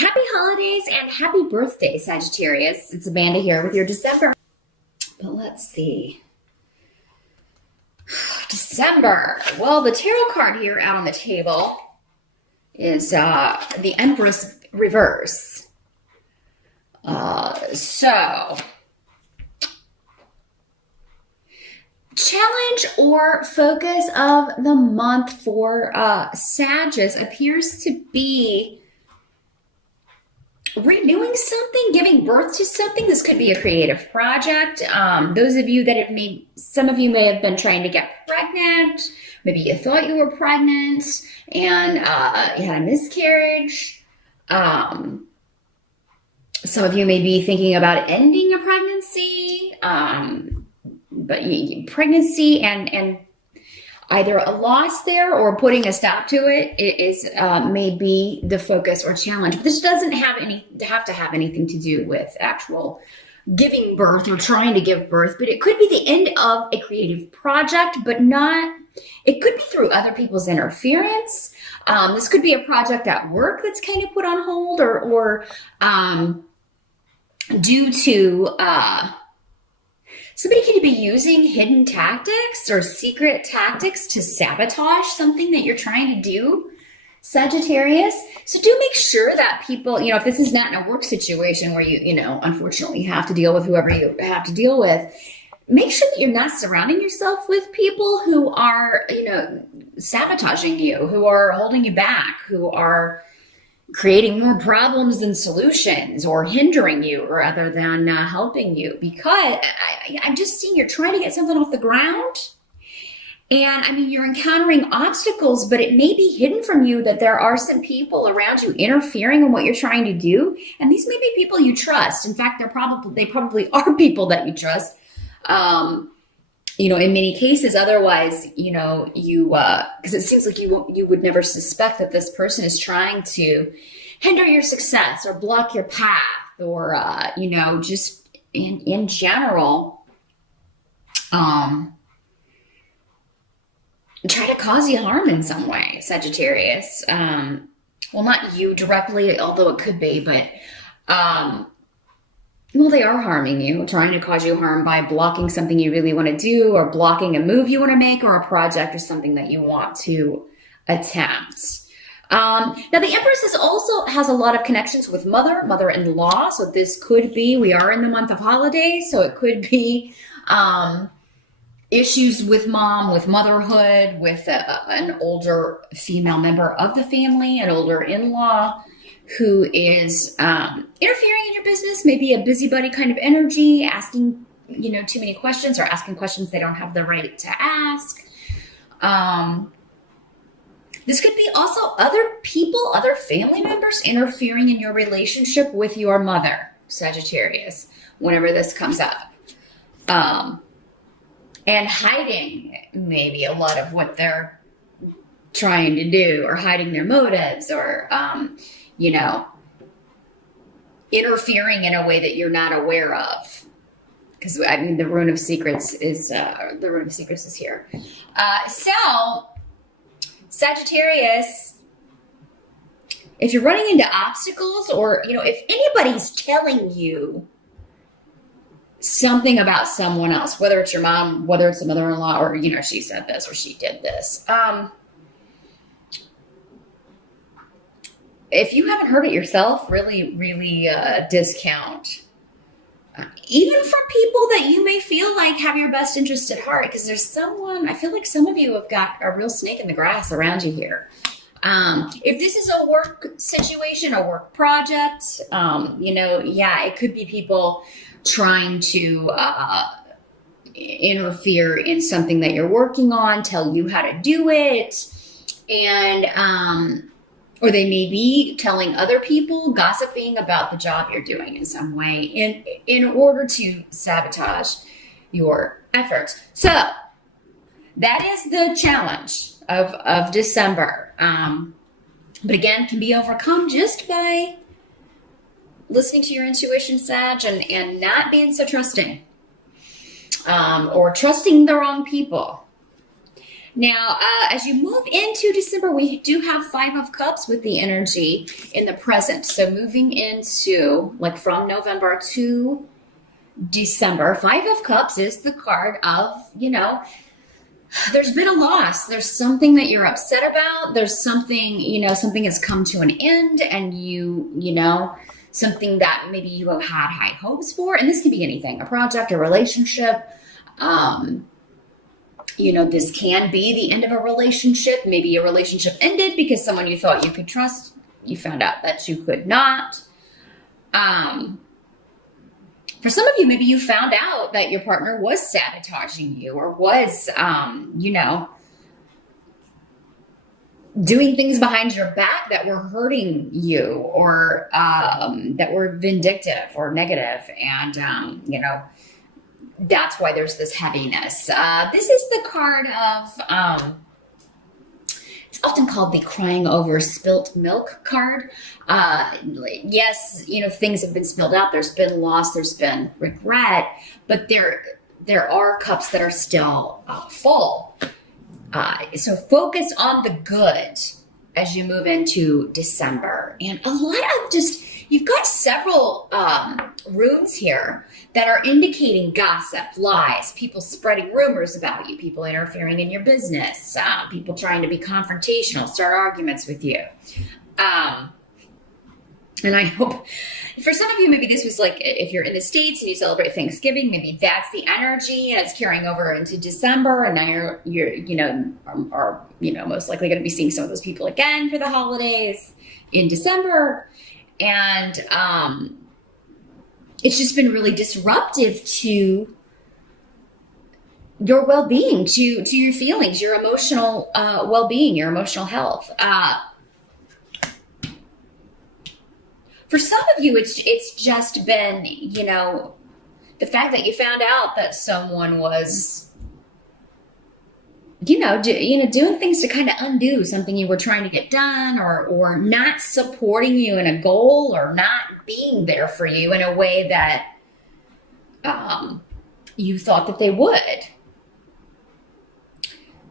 Happy holidays and happy birthday, Sagittarius. It's Amanda here with your December. But let's see. December. Well, the tarot card here out on the table is the Empress reverse. So, challenge or focus of the month for Sagittarius appears to be renewing something, giving birth to something. This could be a creative project. Those of you that have some of you may have been trying to get pregnant. Maybe you thought you were pregnant and you had a miscarriage. Some of you may be thinking about ending a pregnancy, but pregnancy and either a loss there or putting a stop to it is may be the focus or challenge. But this doesn't have to have anything to do with actual giving birth or trying to give birth, but it could be the end of a creative project, but not, it could be through other people's interference. This could be a project at work that's kind of put on hold or due to somebody could be using hidden tactics or secret tactics to sabotage something that you're trying to do, Sagittarius. So do make sure that people, if this is not in a work situation where you unfortunately have to deal with whoever you have to deal with, make sure that you're not surrounding yourself with people who are, sabotaging you, who are holding you back, who are creating more problems than solutions or hindering you rather than helping you, because I'm just seeing you're trying to get something off the ground. And you're encountering obstacles, but it may be hidden from you that there are some people around you interfering in what you're trying to do. And these may be people you trust. In fact, they probably are people that you trust. In many cases, otherwise, because it seems like you would never suspect that this person is trying to hinder your success or block your path or, just in general, try to cause you harm in some way, Sagittarius. Well, not you directly, although it could be, but, they are harming you, trying to cause you harm by blocking something you really want to do or blocking a move you want to make or a project or something that you want to attempt. Now, the Empress has a lot of connections with mother-in-law. So this could be, we are in the month of holidays, so it could be issues with mom, with motherhood, with an older female member of the family, an older in-law who is interfering in your business, maybe a busybody kind of energy, asking, too many questions or asking questions they don't have the right to ask. This could be also other people, other family members interfering in your relationship with your mother, Sagittarius, whenever this comes up. And hiding maybe a lot of what they're trying to do or hiding their motives or, interfering in a way that you're not aware of. Because the Rune of Secrets is here. So Sagittarius, if you're running into obstacles or, if anybody's telling you something about someone else, whether it's your mom, whether it's a mother-in-law, or, she said this or she did this. If you haven't heard it yourself, really, really discount. Even from people that you may feel like have your best interest at heart, because I feel like some of you have got a real snake in the grass around you here. If this is a work situation, a work project, it could be people trying to interfere in something that you're working on, tell you how to do it, and or they may be telling other people, gossiping about the job you're doing in some way in order to sabotage your efforts. So that is the challenge of December. But again, can be overcome just by listening to your intuition, Sag, and not being so trusting or trusting the wrong people. Now, as you move into December, we do have Five of Cups with the energy in the present. So moving into, like, from November to December, Five of Cups is the card of, there's been a loss. There's something that you're upset about. There's something, something has come to an end, and something that maybe you have had high hopes for. And this can be anything, a project, a relationship. This can be the end of a relationship. Maybe a relationship ended because someone you thought you could trust, you found out that you could not. For some of you, maybe you found out that your partner was sabotaging you, or was, doing things behind your back that were hurting you, or that were vindictive or negative. And, that's why there's this heaviness. This is the card of, it's often called the crying over spilt milk card. Yes, things have been spilled out. There's been loss. There's been regret. But there are cups that are still full. So focus on the good as you move into December. And a lot of you've got several runes here that are indicating gossip, lies, people spreading rumors about you, people interfering in your business, people trying to be confrontational, start arguments with you. And I hope for some of you, maybe this was like, if you're in the States and you celebrate Thanksgiving, maybe that's the energy and it's carrying over into December. And now you're most likely going to be seeing some of those people again for the holidays in December. And it's just been really disruptive to your well-being, to your feelings, your emotional well-being, your emotional health. For some of you, it's just been, the fact that you found out that someone was, doing things to kind of undo something you were trying to get done, or not supporting you in a goal, or not being there for you in a way that you thought that they would.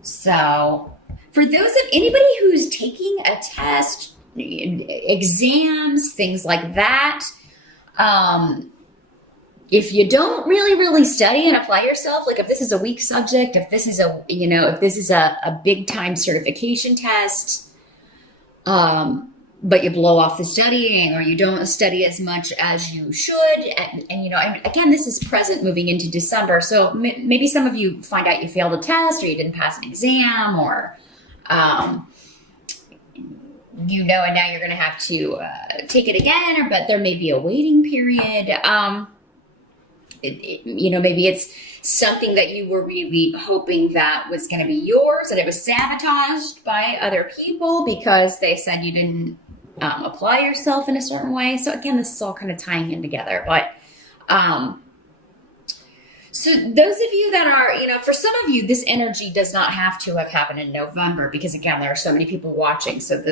So for those of anybody who's taking a test, exams, things like that, if you don't really study and apply yourself, like if this is a weak subject, if this is a big time certification test, but you blow off the studying, or you don't study as much as you should, and again, this is present moving into December, so maybe some of you find out you failed a test, or you didn't pass an exam, or and now you're going to have to take it again, but there may be a waiting period. Maybe it's something that you were really hoping that was going to be yours, and it was sabotaged by other people because they said you didn't apply yourself in a certain way. So again, this is all kind of tying in together. But so those of you that are, for some of you, this energy does not have to have happened in November, because again, there are so many people watching. So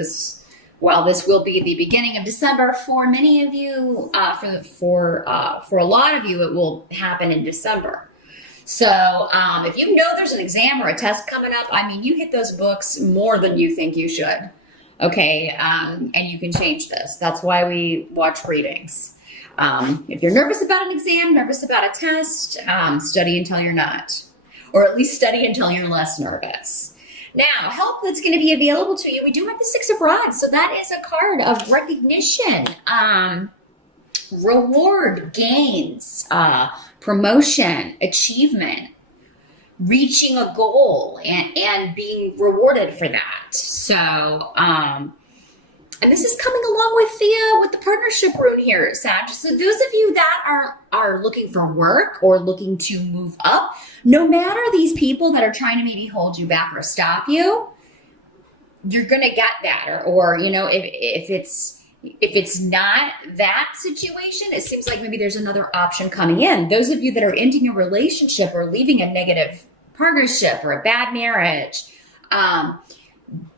while this will be the beginning of December, for many of you, for a lot of you, it will happen in December. So if you know there's an exam or a test coming up, you hit those books more than you think you should. Okay, and you can change this. That's why we watch readings. If you're nervous about an exam, nervous about a test, study until you're not, or at least study until you're less nervous. Now, help that's going to be available to you. We do have the Six of Rods. So that is a card of recognition, reward, gains, promotion, achievement, reaching a goal, and being rewarded for that. So, and this is coming along with the partnership rune here, Sag. So those of you that are looking for work or looking to move up, no matter these people that are trying to maybe hold you back or stop you, you're gonna get that. Or if it's not that situation, it seems like maybe there's another option coming in. Those of you that are ending a relationship or leaving a negative partnership or a bad marriage,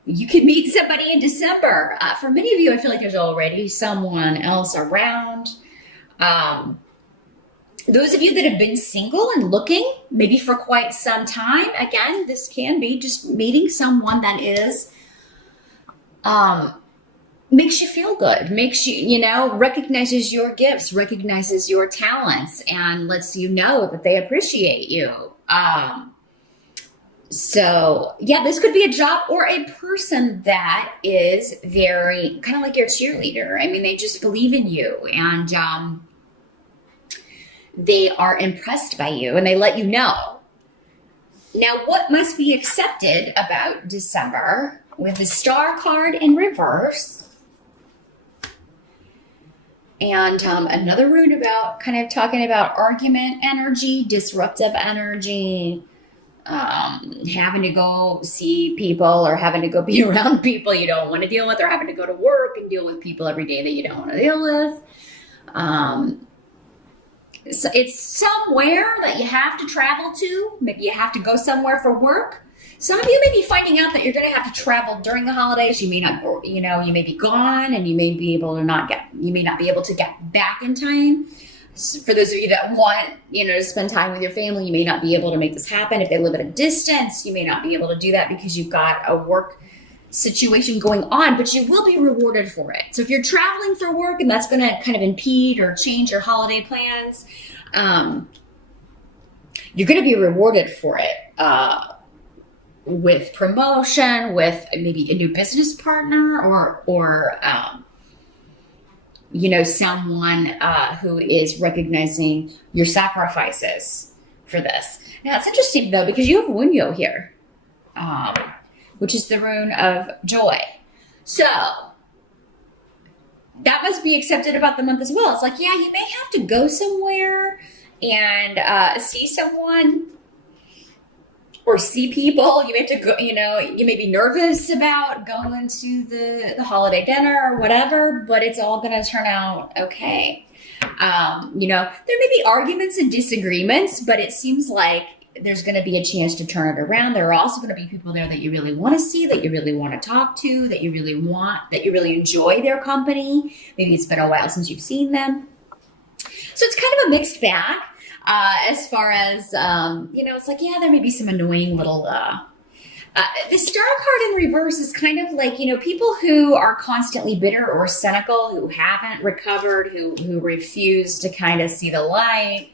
you could meet somebody in December. For many of you, I feel like there's already someone else around. Those of you that have been single and looking, maybe for quite some time, again, this can be just meeting someone that is, makes you feel good, makes you, recognizes your gifts, recognizes your talents, and lets you know that they appreciate you. So yeah, this could be a job or a person that is very kind of like your cheerleader. I mean, they just believe in you, and they are impressed by you, and they let you know. Now, what must be accepted about December with the Star card in reverse, and another rune about kind of talking about argument energy, disruptive energy, having to go see people or having to go be around people you don't want to deal with, or having to go to work and deal with people every day that you don't want to deal with. So it's somewhere that you have to travel to. Maybe you have to go somewhere for work. Some of you may be finding out that you're going to have to travel during the holidays. You may not, you may be gone, and you may be able to you may not be able to get back in time. So for those of you that want, to spend time with your family, you may not be able to make this happen. If they live at a distance, you may not be able to do that because you've got a work situation going on, but you will be rewarded for it. So if you're traveling for work and that's going to kind of impede or change your holiday plans, you're going to be rewarded for it with promotion, with maybe a new business partner, or someone who is recognizing your sacrifices for this. Now, it's interesting, though, because you have Wunyo here, which is the rune of joy. So that must be accepted about the month as well. It's like, yeah, you may have to go somewhere and see someone or see people. You may have to go, you may be nervous about going to the holiday dinner or whatever, but it's all going to turn out okay. There may be arguments and disagreements, but it seems like there's going to be a chance to turn it around. There are also going to be people there that you really want to see, that you really want to talk to, that you really enjoy their company. Maybe it's been a while since you've seen them. So it's kind of a mixed bag as far as, it's like, yeah, there may be some annoying little, the Star card in reverse is kind of like, people who are constantly bitter or cynical, who haven't recovered, who refuse to kind of see the light.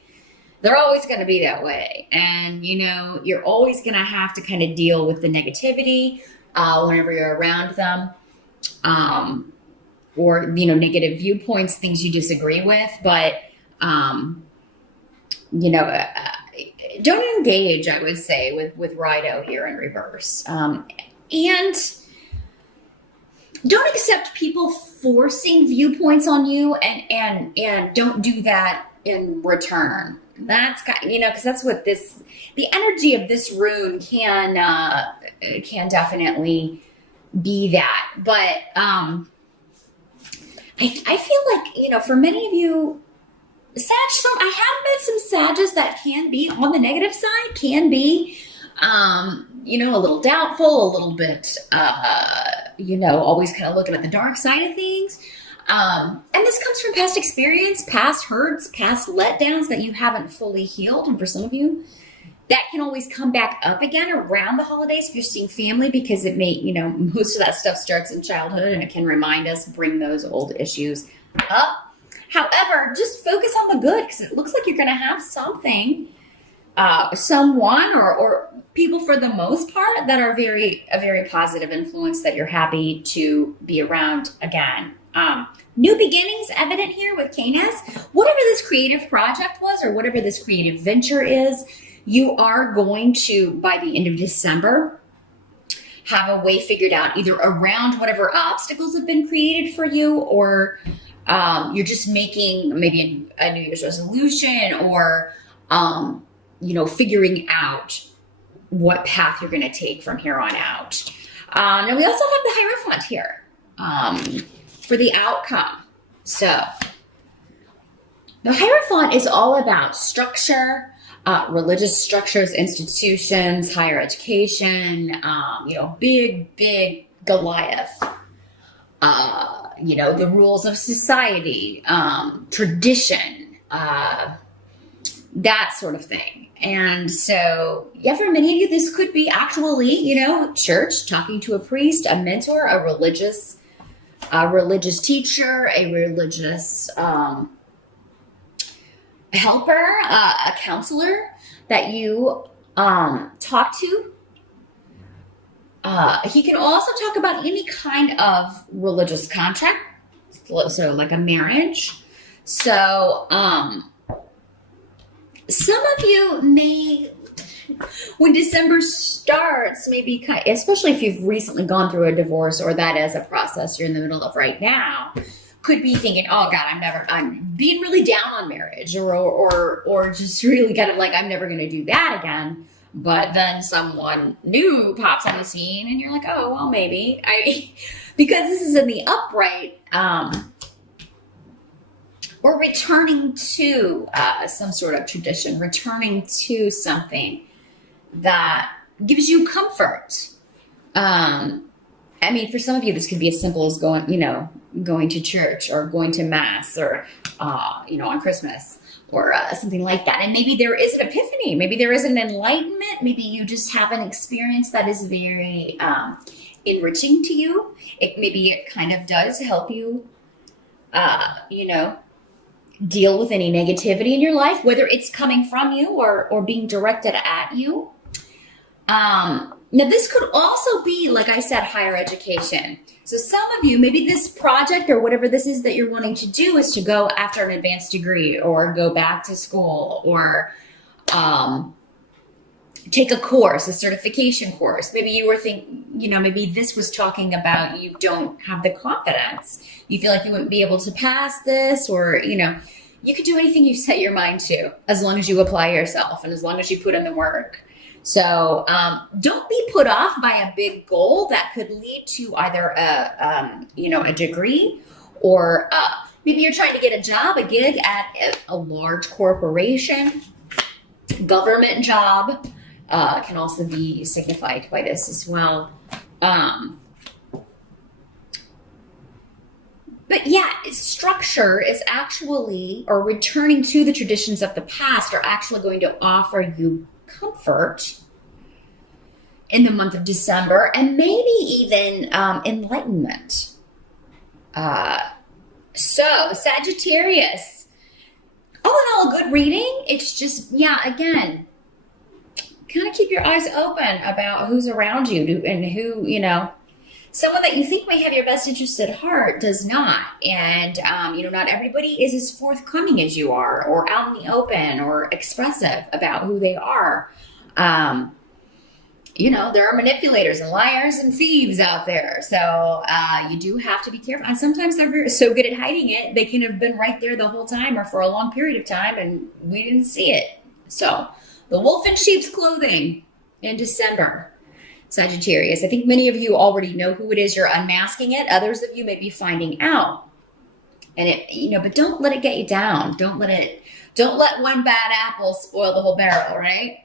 They're always going to be that way. And, you're always going to have to kind of deal with the negativity whenever you're around them, or, negative viewpoints, things you disagree with. But, don't engage, I would say, with Rido here in reverse. And don't accept people forcing viewpoints on you, and don't do that in return. That's because that's what the energy of this rune can definitely be that. But I feel like, for many of you, I have met some Sages that can be on the negative side, can be, a little doubtful, a little bit, always kind of looking at the dark side of things. And this comes from past experience, past hurts, past letdowns that you haven't fully healed. And for some of you, that can always come back up again around the holidays if you're seeing family, because it may, most of that stuff starts in childhood, and it can remind us, bring those old issues up. However, just focus on the good, because it looks like you're going to have something, someone or people for the most part that are a very positive influence that you're happy to be around again. New beginnings evident here with Canis. Whatever this creative project was, or whatever this creative venture is, you are going to, by the end of December, have a way figured out, either around whatever obstacles have been created for you, or you're just making maybe a New Year's resolution, or, figuring out what path you're going to take from here on out. And we also have the Hierophant here for the outcome. So the Hierophant is all about structure, religious structures, institutions, higher education, big Goliath. The rules of society, tradition, that sort of thing. And so, yeah, for many of you, this could be actually, church, talking to a priest, a mentor, a religious teacher, a religious helper, a counselor that you talk to. He can also talk about any kind of religious contract, so like a marriage. So, some of you may, when December starts, maybe, especially if you've recently gone through a divorce or that is a process you're in the middle of right now, could be thinking, oh God, I'm being really down on marriage, or just really kind of like, I'm never going to do that again. But then someone new pops on the scene and you're like, oh, well, maybe. Because this is in the upright, or returning to some sort of tradition, returning to something that gives you comfort. For some of you, this could be as simple as going to church or going to mass or, on Christmas or something like that. And maybe there is an epiphany. Maybe there is an enlightenment. Maybe you just have an experience that is very enriching to you. Maybe it kind of does help you, deal with any negativity in your life, whether it's coming from you or being directed at you. Now, this could also be, like I said, higher education. So some of you, maybe this project or whatever this is that you're wanting to do is to go after an advanced degree or go back to school or take a course, a certification course. Maybe you were thinking, maybe this was talking about you don't have the confidence. You feel like you wouldn't be able to pass this, or, you could do anything you set your mind to as long as you apply yourself and as long as you put in the work. So don't be put off by a big goal that could lead to either a degree or maybe you're trying to get a job, a gig at a large corporation, government job. Can also be signified by this as well. But yeah, structure is actually, or returning to the traditions of the past are actually going to offer you comfort in the month of December and maybe even enlightenment. So Sagittarius, all in all, good reading. It's just, again, kind of keep your eyes open about who's around you and who, someone that you think may have your best interest at heart does not. And, not everybody is as forthcoming as you are or out in the open or expressive about who they are. There are manipulators and liars and thieves out there. So you do have to be careful. And sometimes they're so good at hiding it, they can have been right there the whole time or for a long period of time and we didn't see it. So the wolf in sheep's clothing in December, Sagittarius. I think many of you already know who it is. You're unmasking it. Others of you may be finding out. And but don't let it get you down. Don't let one bad apple spoil the whole barrel, right?